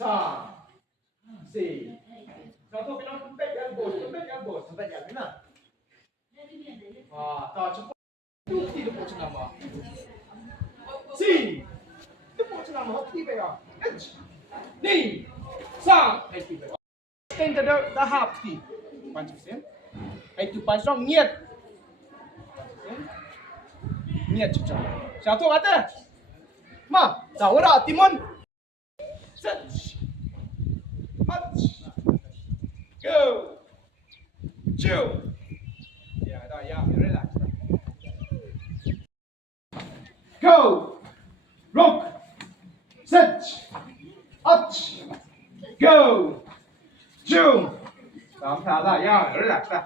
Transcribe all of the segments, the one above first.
3 4 Satu bilang tempat elbows. Tempat yang mana? Tak cepat. Tu tidak boleh nama. C. Itu boleh nama hati bayar. H. D. Sang. Hati bayar. Ten dah hati. Panjang sen. Itu panjang niat. Niat cuci. Satu kata. Ma, tahu dah timun. Set. Go. Chill. Ya, dah ya, relax. Go. Rock. Set. Up. Go. Chill. dah ya, relax dah.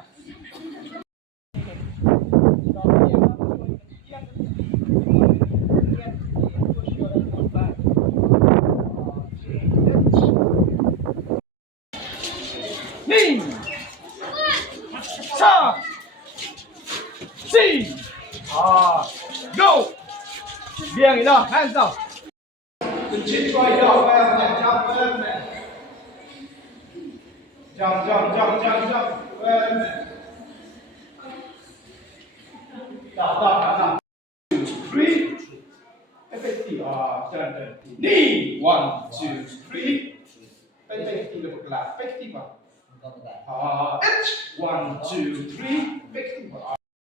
Ning. Sa. Si. Go. Bien, ini hands up. Kunci dua ya, jump. Tak. 3. Effective. Jalan. Knee. 1, 2, 3. Effective lepas kelas. Effective. 1, 2, 3. Effective.